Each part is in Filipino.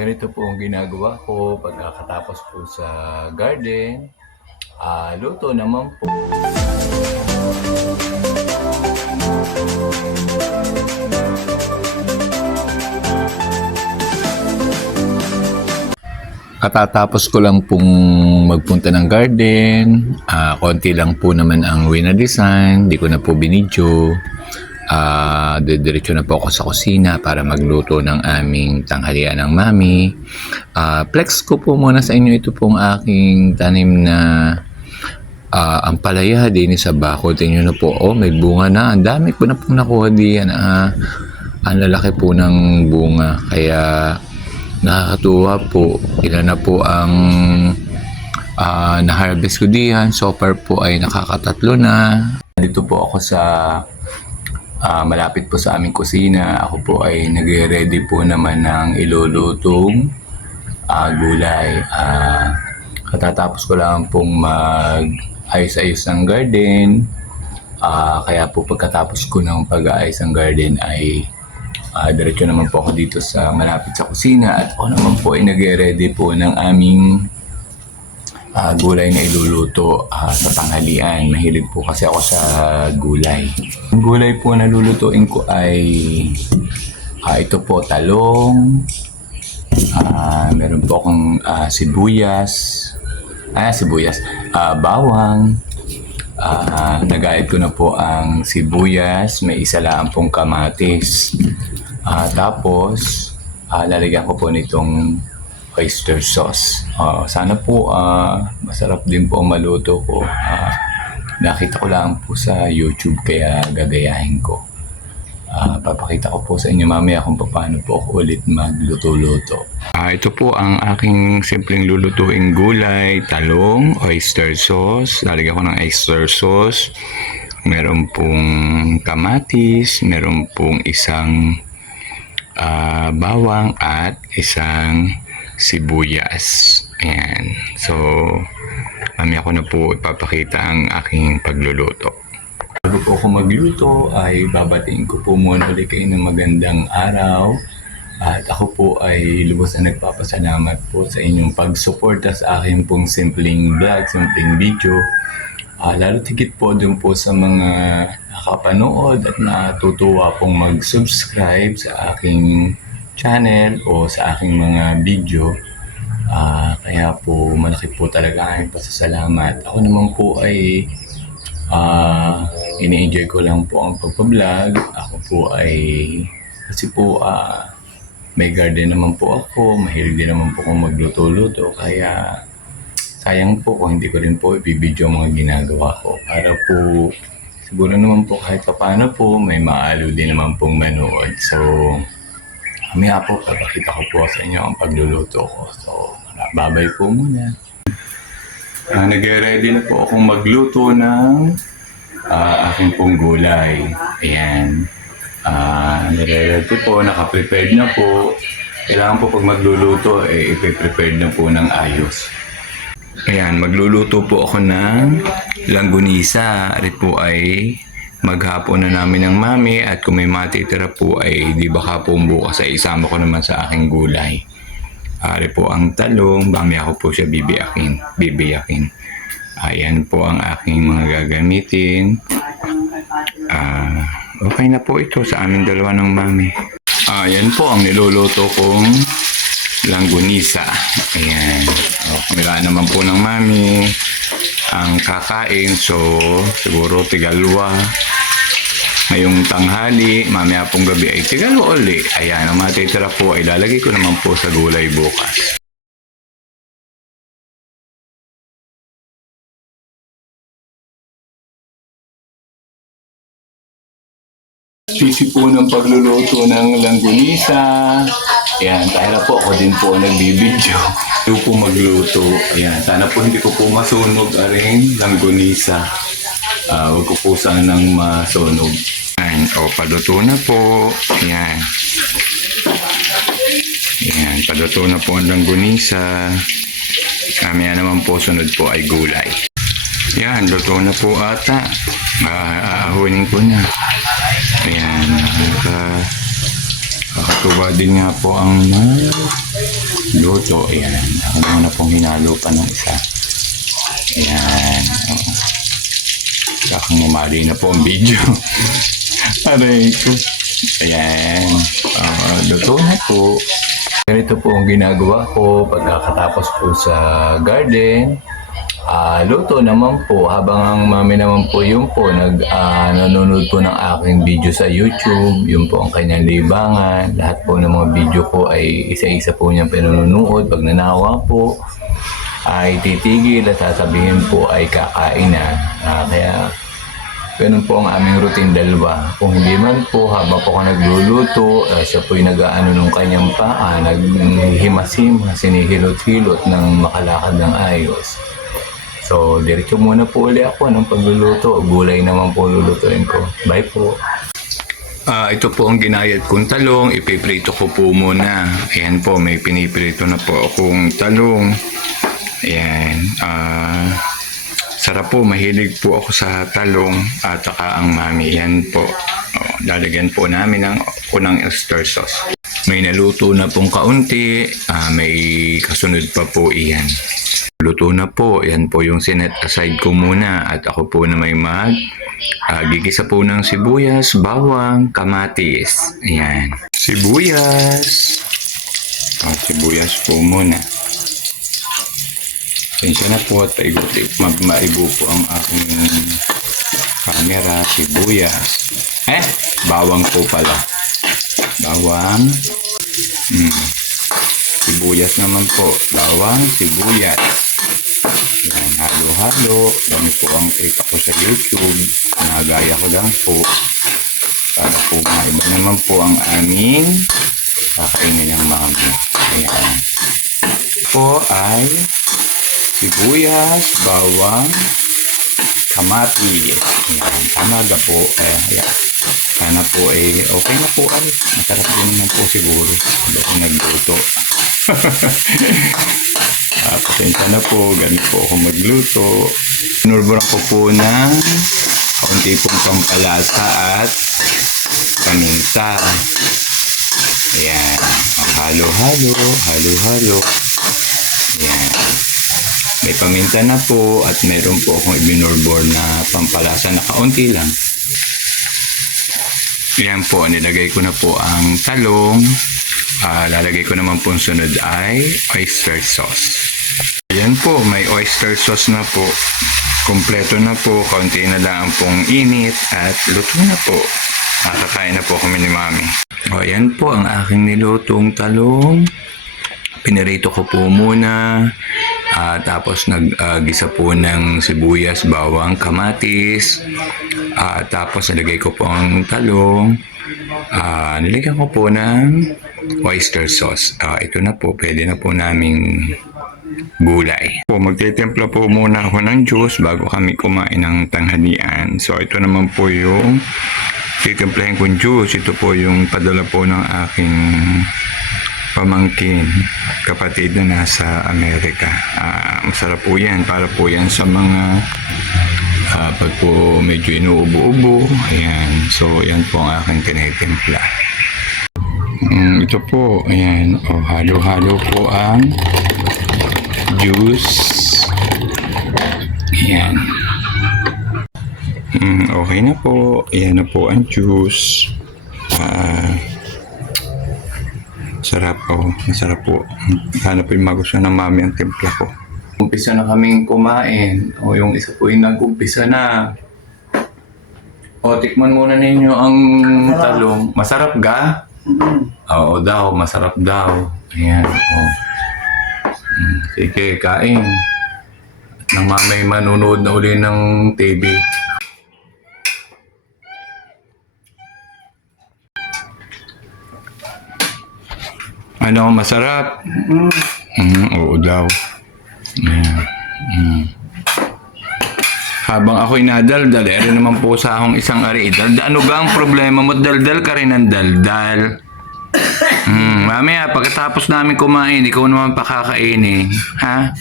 Ganito po ang ginagawa ko pagkatapos po sa garden. Luto naman po. Katatapos ko lang pong magpunta ng garden. Konti lang po naman ang wina-design. Di ko na po binidyo. Didiretso na po ako sa kusina para magluto ng aming tanghalian ng mami. Flex ko po muna sa inyo ito pong aking tanim na ampalaya din sa bako. Tingnan nyo na po, may bunga na. Ang dami ko na pong nakuha diyan. Ang lalaki po ng bunga. Kaya nakakatuwa po. Ilan na po ang na-harvest ko diyan. So far po ay nakakatatlo na. Dito po ako sa malapit po sa aming kusina. Ako po ay nagre-ready po naman ng ilulutong gulay. Katatapos ko lang pong mag-ayos-ayos ng garden. Kaya po pagkatapos ko ng pag-aayos ng garden ay diretso naman po ako dito sa malapit sa kusina. At ako naman po ay nagre-ready po ng aming gulay na iluluto sa tanghalian. Mahilig po kasi ako sa gulay. Ang gulay po na lulutuin ko ay ito po, talong. Meron po akong sibuyas, bawang. Nagayat ko na po ang sibuyas. May isa lang pong kamatis. Tapos lalagyan ko po nitong oyster sauce. Sana po masarap din po ang maluto ko. Nakita ko lang po sa YouTube kaya gagayahin ko. Papakita ko po sa inyo mamaya kung paano po ako ulit magluto-luto. Ito po ang aking simpleng lulutuing gulay, talong, oyster sauce. Lalagyan ko ng oyster sauce. Meron pong kamatis, meron pong isang bawang at isang sibuyas. Ayan. So, mamaya ko na po ipapakita ang aking pagluluto. Bago po ako magluto ay babatiin ko po muna ulit kayo ng magandang araw. At ako po ay lubos na nagpapasalamat po sa inyong pagsuporta sa aking pong simpleng vlog, simpleng video. Lalo tigit po dun po sa mga nakapanood at natutuwa pong mag-subscribe sa aking channel o sa aking mga video. Kaya po malaki po talaga ang pasasalamat. Ako naman po ay ini-enjoy ko lang po ang pagpa-vlog. Ako po ay kasi po may garden naman po ako. Mahilig din naman po akong magluto-luto. Kaya sayang po kung hindi ko rin po ibibidyo ang mga ginagawa ko. Para po siguro naman po kahit paano po may maalo din naman pong manood. So mamaya po papakita ko po sa inyo ang pagluluto ko. So babay po muna. Nag-ready na po akong magluto ng aking pong gulay. Ayan. Nire-ready po, naka-prepared na po. Kailangan po pag magluluto, ipe-prepared na po ng ayos. Ayan, magluluto po ako ng langgunisa. At po ay maghapon na namin ng mami. At kung may matitira po ay di baka po bukas ay isama ko naman sa aking gulay. Ari po ang talong, mamaya ko po siya bibiyakin. Ayan po ang aking mga gagamitin. Okay na po ito sa aming dalawa ng mami. Ayan po ang niluluto kong langgunisa. Ayan. Kamila naman po ng mami ang kakain. So, siguro tigalwa. Ngayong tanghali, mamaya pong gabi ay tigalwa uli. Ayan, ang matitira po ay lalagay ko naman po sa gulay bukas. Sisi po ng pagluluto ng langgunisa. Ayan, dahil po ako din po nagbibideo. Ito po magluto. Ayan, sana po hindi ko po masunog aring langgunisa. Huwag ko po sanang masunog. Ayan, paluto na po. Ayan. Ayan, paluto na po ang langgunisa. Mamaya naman po sunod po ay gulay. Ayan, luto na po ata. Aahunin ko na. Ayan, nakakatuwa din nga po ang luto. Ayan. Ako muna pong hinalo pa ng isa. Ayan. Kakang mamali na po ang video. Aray ko. Ayan. Luto na po. Ganito po ang ginagawa ko pagkakatapos po sa garden. Luto naman po habang ang mami naman po yung po nanonood po ng aking video sa YouTube, yun po ang kanyang libangan. Lahat po ng mga video ko ay isa-isa po niyang pinununood. Pag nanawa po ay titigil at sasabihin po ay kakain na. Kaya ganun po ang aming routine dalawa. Kung hindi man po, habang po ako nagluluto, siya po'y nag-aano ng kanyang paa, naghihimas-himas, sinihilot-hilot ng makalakad ng ayos. So, diretso muna po ulit ako ng pagluluto. Gulay naman po lulutuin ko. Bye po. Ito po ang ginayat kong talong. Ipiprito ko po muna. Ayan po, may piniprito na po akong talong. Ayan. Sarap po, mahilig po ako sa talong at saka ang mami. Yan po. Lalagyan po namin ng unang oyster sauce. May naluto na pong kaunti. May kasunod pa po iyan. Luto na po. Yan po yung sinet aside ko muna. At ako po na may gigisa po ng sibuyas, bawang, kamatis. Ayan. Sibuyas. Sibuyas po muna. Pasensya na po at maibo po ang aking camera. Sibuyas. Bawang po pala. Bawang. Sibuyas naman po. Bawang, sibuyas. Yan, halo-halo. Dami po ang trip ako sa YouTube. Nagaya ko lang po. Para po maiba naman po ang aming kakainin ng mami. Ayan. Po ay sibuyas, bawang, kamatis. Ayan. Tamaga po. Ayan. Sana po okay na po ay. Masarap din naman po siguro. Hindi ako nagluto. Pasensya na po. Ganito po ako magluto. Pinurburan ko po ng kaunti pong pampalasa at paminta. Ayan. Halo-halo. Halo-halo. Ayan. May paminta na po at meron po akong ibinurbor na pampalasa na kaunti lang. Ayan po, nilagay ko na po ang talong. Lalagay ko naman po sunod ay oyster sauce. Ayan po, may oyster sauce na po. Kompleto na po, kaunti na lang pong init at luto na po. Nakakain na po kami ni mami. Ayan po ang aking nilutong talong. Pinirito ko po muna. Tapos naggisa po ng sibuyas, bawang, kamatis. Tapos nilagay ko po ang talong. Nilagyan ko po ng oyster sauce. Ito na po, pwede na po naming gulay. Magtitimpla po muna ako ng juice bago kami kumain ng tanghalian. So ito naman po yung titimplahin kong juice. Ito po yung padala po ng aking pamangkin, kapatid na nasa Amerika. Masarap po yan. Para po yan sa mga pag po medyo inuubo-ubo. Ayan. So, yan po ang aking tinitimpla. Ito po. Ayan. Halo-halo po ang juice. Ayan. Okay na po. Ayan na po ang juice. Sarap po. Masarap po. Sana po yung magustuhan ng mami ang timpla ko. Umpisa na kaming kumain. Yung isa po yung nag-umpisa na. Tikman muna ninyo ang talong. Masarap ga? Oo daw. Masarap daw. Ayan. Sige, kain. At nang mamay manunood na uli ng TV. Ano, masarap? Oo daw. Habang ako'y nadaldal, rin naman po sa akong isang ari. Ano ga ang problema mo? Daldal ka rin ng daldal. Mamaya, pagkatapos namin kumain, ikaw naman pakakainin. Ha?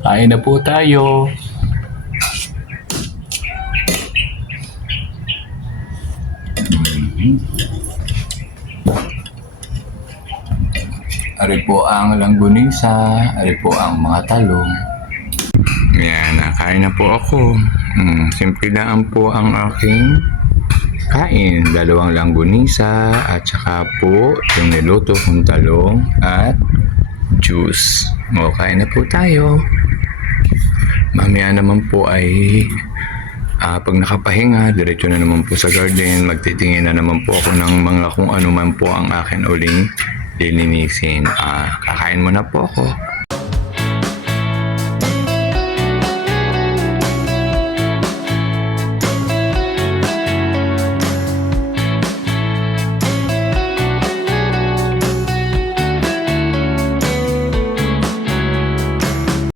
Kain na po tayo. Ari po ang langgunisa, ari po ang mga talong. Yan, nakain na po ako. Simple lang po ang aking kain. 2 langgunisa at saka po yung niluto kong talong at juice. O, kain na po tayo. Mamaya naman po ay pag nakapahinga, diretso na naman po sa garden. Magtitingin na naman po ako ng mga kung ano man po ang akin uling lilinisin. Kakain muna po ako.